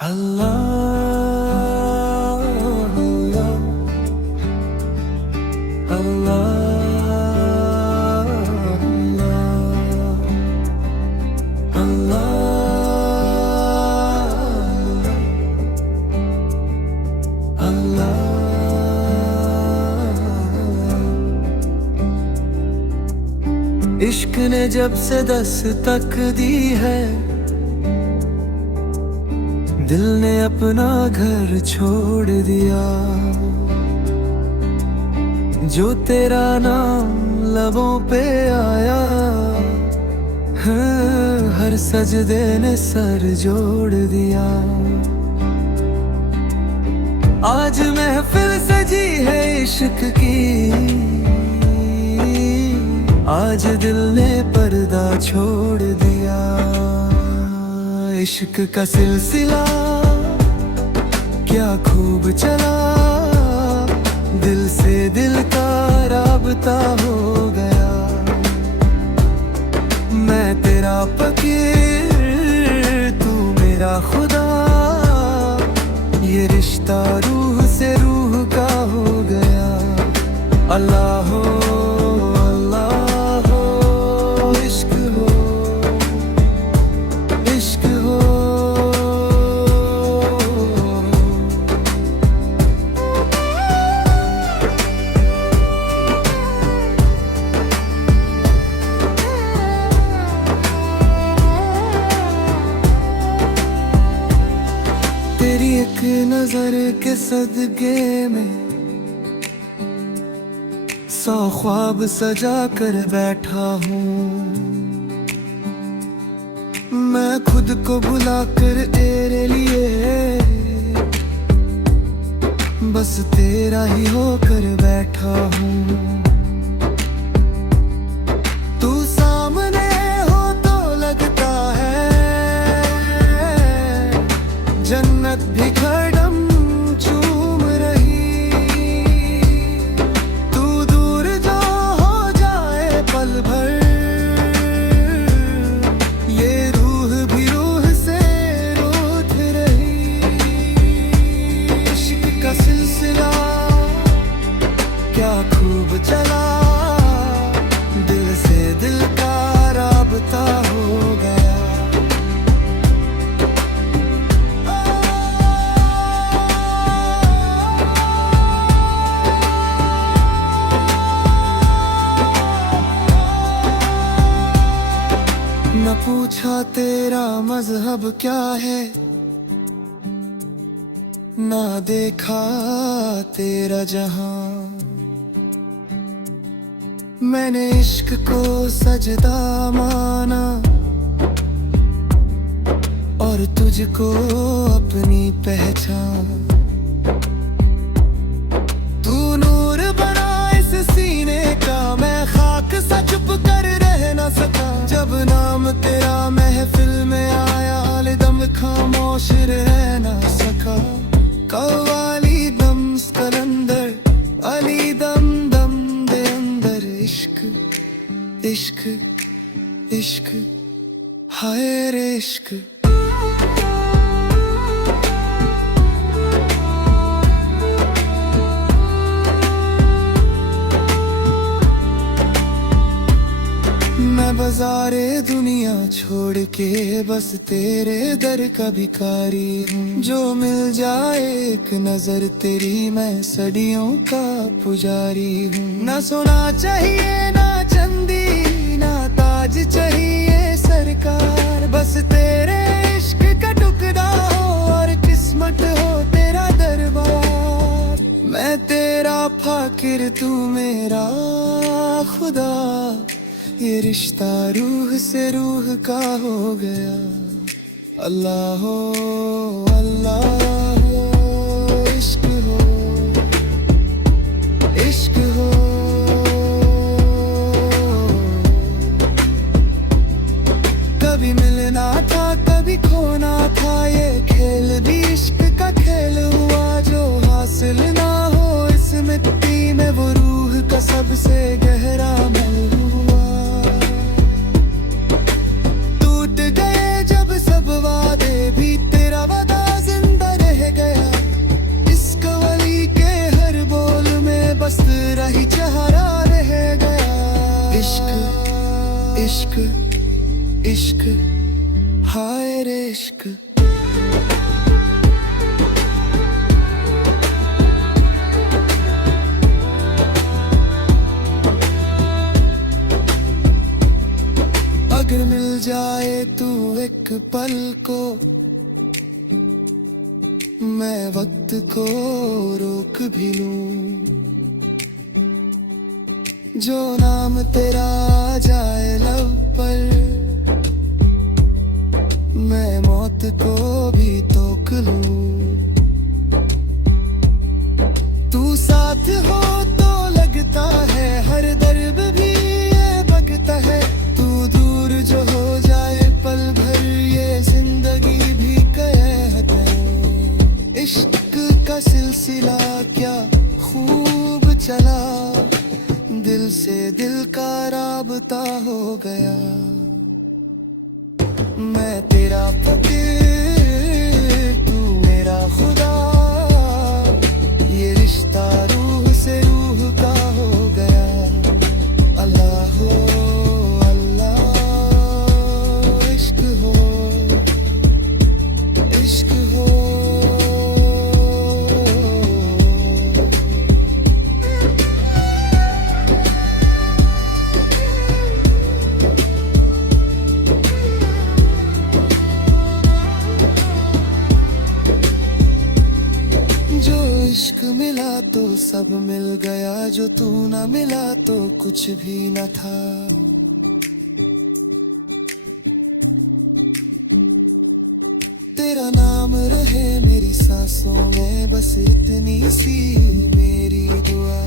अल्लाह अल्लाह अल्लाह अल्लाह अल्लाह। इश्क ने जब से दस्तक दी है, दिल ने अपना घर छोड़ दिया। जो तेरा नाम लबों पे आया, हर सजदे ने सर जोड़ दिया। आज महफिल सजी है इश्क की, आज दिल ने पर्दा छोड़ दिया। इश्क का सिलसिला क्या खूब चला, दिल से दिल का राबता हो गया। मैं तेरा फकीर, तू मेरा खुदा, ये रिश्ता रूह से रूह का हो गया। अल्लाह हो तेरी एक नजर के सदके में 100 ख्वाब सजा कर बैठा हूँ। मैं खुद को भुला कर तेरे लिए बस तेरा ही होकर बैठा हूँ। तू सामने हो तो लगता है जन्नत भी खड़म चूम रही। तू दूर जो हो जाए पल भर, ये रूह भी रूह से रूठ रही। इश्क का सिलसिला क्या खूब चला, दिल से दिल का राबता हो गया। न पूछा तेरा मजहब क्या है, ना देखा तेरा जहां। मैंने इश्क को सजदा माना और तुझको अपनी पहचान। तू नूर बना इस सीने का, मैं खाक सा चुप कर रह न सका। जब नाम तेरा महफिल में आया, दम खामोश रह न सका। कव्वाली दम कलंदर, अली दम दम दे अंदर। इश्क इश्क इश्क हाय रे इश्क। मैं बाजारे दुनिया छोड़ के बस तेरे दर का भिखारी हूँ। जो मिल जाए एक नजर तेरी, मैं सदियों का पुजारी हूँ। ना सोना चाहिए ना चंदी, ना ताज चाहिए सरकार, बस तेरे इश्क का टुकड़ा हो और किस्मत हो तेरा दरबार। मैं तेरा फाकिर, तू मेरा खुदा, ये रिश्ता रूह से रूह का हो गया। अल्लाह हो अल्लाह हो, इश्क हो इश्क हो। कभी मिलना था कभी खोना था, ये खेल भी इश्क का खेल हुआ। जो हासिल ना हो इस मिट्टी में, वो रूह का सबसे गहरा महल हुआ। टूट गए जब सब वादे भी, तेरा एक पल को मैं वक्त को रोक भी लूं, जो नाम तेरा आ जाए लब पर मैं मौत को भी तोक लूं। तू साथ हो तो लगता है हर दर्द भी ये बगता है, तू दूर जो हो जाए पल भर ये जिंदगी भी कहत है। इश्क का सिलसिला क्या खूब चला, दिल से दिल का राबता हो गया। मैं तेरा फकीर तू मेरा खुदा, ये रिश्ता रूह से रूह का हो गया। अल्लाह हो अल्लाह, इश्क हो इश्क हो। जो इश्क मिला तो सब मिल गया, जो तू ना मिला तो कुछ भी न था। तेरा नाम रहे मेरी सांसों में, बस इतनी सी मेरी दुआ।